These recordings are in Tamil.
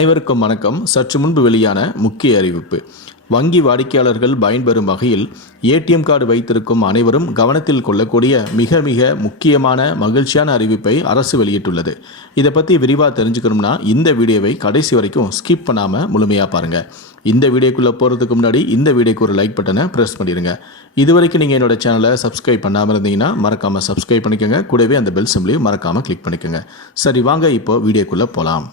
அனைவருக்கும் வணக்கம். சற்று முன்பு வெளியான முக்கிய அறிவிப்பு. வங்கி வாடிக்கையாளர்கள் பயன்பெறும் வகையில் ஏடிஎம் கார்டு வைத்திருக்கும் அனைவரும் கவனத்தில் கொள்ளக்கூடிய மிக மிக முக்கியமான மகிழ்ச்சியான அறிவிப்பை அரசு வெளியிட்டுள்ளது. இதை பற்றி விரிவாக தெரிஞ்சுக்கணும்னா இந்த வீடியோவை கடைசி வரைக்கும் ஸ்கிப் பண்ணாமல் முழுமையாக பாருங்கள். இந்த வீடியோக்குள்ளே போகிறதுக்கு முன்னாடி இந்த வீடியோக்கு ஒரு லைக் பட்டனை ப்ரெஸ் பண்ணிடுங்க. இது வரைக்கும் நீங்கள் என்னோட சேனலை சப்ஸ்கிரைப் பண்ணாமல் இருந்தீங்கன்னா மறக்காமல் சப்ஸ்கிரைப் பண்ணிக்கோங்க. கூடவே அந்த பெல் சிம்பிளையும் மறக்காமல் கிளிக் பண்ணிக்கோங்க. சரி, வாங்க இப்போ வீடியோக்குள்ளே போகலாம்.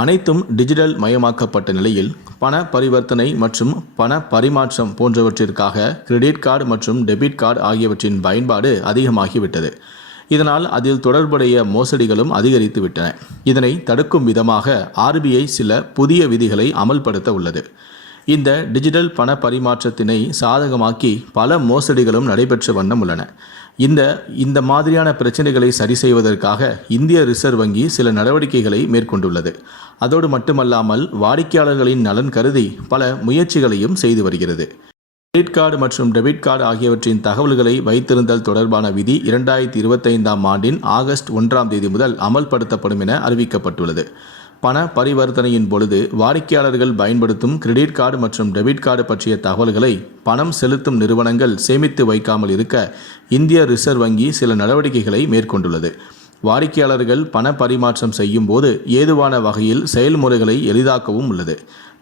அனைத்தும் டிஜிட்டல் மயமாக்கப்பட்ட நிலையில் பண பரிவர்த்தனை மற்றும் பண பரிமாற்றம் போன்றவற்றிற்காக கிரெடிட் கார்டு மற்றும் டெபிட் கார்டு ஆகியவற்றின் பயன்பாடு அதிகமாகிவிட்டது. இதனால் அதில் தொடர்புடைய மோசடிகளும் அதிகரித்து விட்டன. இதனை தடுக்கும் விதமாக RBI சில புதிய விதிகளை அமல்படுத்த உள்ளது. இந்த டிஜிட்டல் பண பரிமாற்றத்தினை சாதகமாக்கி பல மோசடிகளும் நடைபெற்ற வண்ணம் உள்ளன. இந்த மாதிரியான பிரச்சனைகளை சரி செய்வதற்காக இந்திய ரிசர்வ் வங்கி சில நடவடிக்கைகளை மேற்கொண்டுள்ளது. அதோடு மட்டுமல்லாமல் வாடிக்கையாளர்களின் நலன் கருதி பல முயற்சிகளையும் செய்து வருகிறது. கிரெடிட் கார்டு மற்றும் டெபிட் கார்டு ஆகியவற்றின் தகவல்களை வைத்திருந்தல் தொடர்பான விதி 2025 ஆண்டின் ஆகஸ்ட் 1 முதல் அமல்படுத்தப்படும் என அறிவிக்கப்பட்டுள்ளது. பண பரிவர்த்தனையின் பொழுது வாடிக்கையாளர்கள் பயன்படுத்தும் கிரெடிட் கார்டு மற்றும் டெபிட் கார்டு பற்றிய தகவல்களை பணம் செலுத்தும் நிறுவனங்கள் சேமித்து வைக்காமல் இருக்க இந்திய ரிசர்வ் வங்கி சில நடவடிக்கைகளை மேற்கொண்டுள்ளது. வாடிக்கையாளர்கள் பண பரிமாற்றம் செய்யும் போது ஏதுவான வகையில் செயல்முறைகளை எளிதாக்கவும் உள்ளது.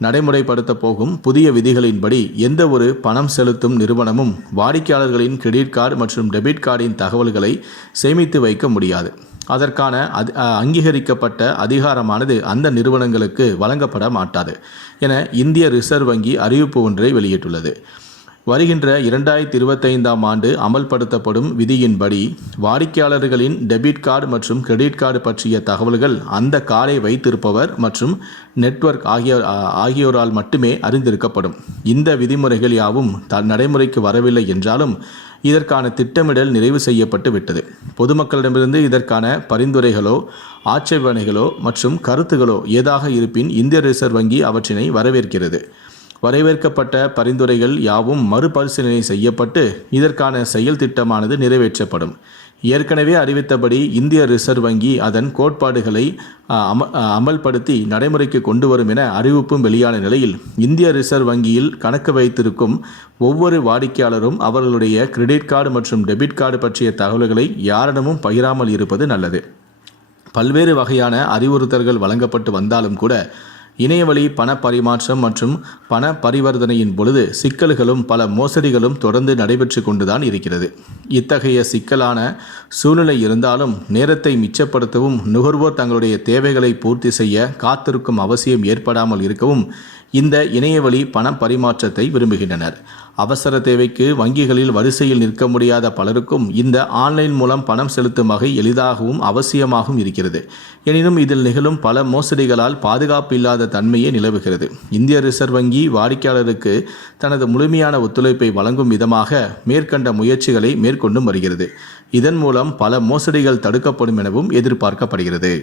நடைமுறைப்படுத்த போகும் புதிய விதிகளின்படி எந்த ஒரு பணம் செலுத்தும் நிறுவனமும் வாடிக்கையாளர்களின் கிரெடிட் கார்டு மற்றும் டெபிட் கார்டின் தகவல்களை சேமித்து வைக்க முடியாது. அதற்கான அங்கீகரிக்கப்பட்ட அதிகாரமானது அந்த நிறுவனங்களுக்கு வழங்கப்பட மாட்டாது என இந்திய ரிசர்வ் வங்கி அறிவிப்பு ஒன்றை வெளியிட்டுள்ளது. வருகின்ற 2025 ஆண்டு அமல்படுத்தப்படும் விதியின்படி வாடிக்கையாளர்களின் டெபிட் கார்டு மற்றும் கிரெடிட் கார்டு பற்றிய தகவல்கள் அந்த கார்டை வைத்திருப்பவர் மற்றும் நெட்வொர்க் ஆகியோரால் மட்டுமே அறிந்திருக்கப்படும். இந்த விதிமுறைகள் யாவும் நடைமுறைக்கு வரவில்லை என்றாலும் இதற்கான திட்டமிடல் நிறைவு செய்யப்பட்டு விட்டது. பொதுமக்களிடமிருந்து இதற்கான பரிந்துரைகளோ ஆட்சேபனைகளோ மற்றும் கருத்துகளோ ஏதாக இருப்பின் இந்திய ரிசர்வ் வங்கி அவற்றினை வரவேற்கிறது. வரவேற்கப்பட்ட பரிந்துரைகள் யாவும் மறுபரிசீலனை செய்யப்பட்டு இதற்கான செயல் திட்டமானது நிறைவேற்றப்படும். ஏற்கனவே அறிவித்தபடி இந்திய ரிசர்வ் வங்கி அதன் கோட்பாடுகளை அமல்படுத்தி நடைமுறைக்கு கொண்டு வரும் என அறிவிப்பும் வெளியான நிலையில் இந்திய ரிசர்வ் வங்கியில் கணக்கு வைத்திருக்கும் ஒவ்வொரு வாடிக்கையாளரும் அவர்களுடைய கிரெடிட் கார்டு மற்றும் டெபிட் கார்டு பற்றிய தகவல்களை யாரிடமும் பகிராமல் இருப்பது நல்லது. பல்வேறு வகையான அறிவுறுத்தல்கள் வழங்கப்பட்டு வந்தாலும் கூட இணையவழி பண பரிமாற்றம் மற்றும் பண பரிவர்த்தனையின் பொழுது சிக்கல்களும் பல மோசடிகளும் தொடர்ந்து நடைபெற்று கொண்டுதான் இருக்கிறது. இத்தகைய சிக்கலான சூழ்நிலை இருந்தாலும் நேரத்தை மிச்சப்படுத்தவும் நுகர்வோர் தங்களுடைய தேவைகளை பூர்த்தி செய்ய காத்திருக்கும் அவசியம் ஏற்படாமல் இருக்கவும் இந்த இணையவழி பண பரிமாற்றத்தை விரும்புகின்றனர். அவசர தேவைக்கு வங்கிகளில் வரிசையில் நிற்க முடியாத பலருக்கும் இந்த ஆன்லைன் மூலம் பணம் செலுத்தும் வகை எளிதாகவும் அவசியமாகவும் இருக்கிறது. எனினும் இதில் நிகழும் பல மோசடிகளால் பாதுகாப்பு இல்லாத தன்மையே நிலவுகிறது. இந்திய ரிசர்வ் வங்கி வாடிக்கையாளருக்கு தனது முழுமையான ஒத்துழைப்பை வழங்கும் விதமாக மேற்கண்ட முயற்சிகளை மேற்கொண்டும் வருகிறது. இதன் மூலம் பல மோசடிகள் தடுக்கப்படும் எனவும் எதிர்பார்க்கப்படுகிறது.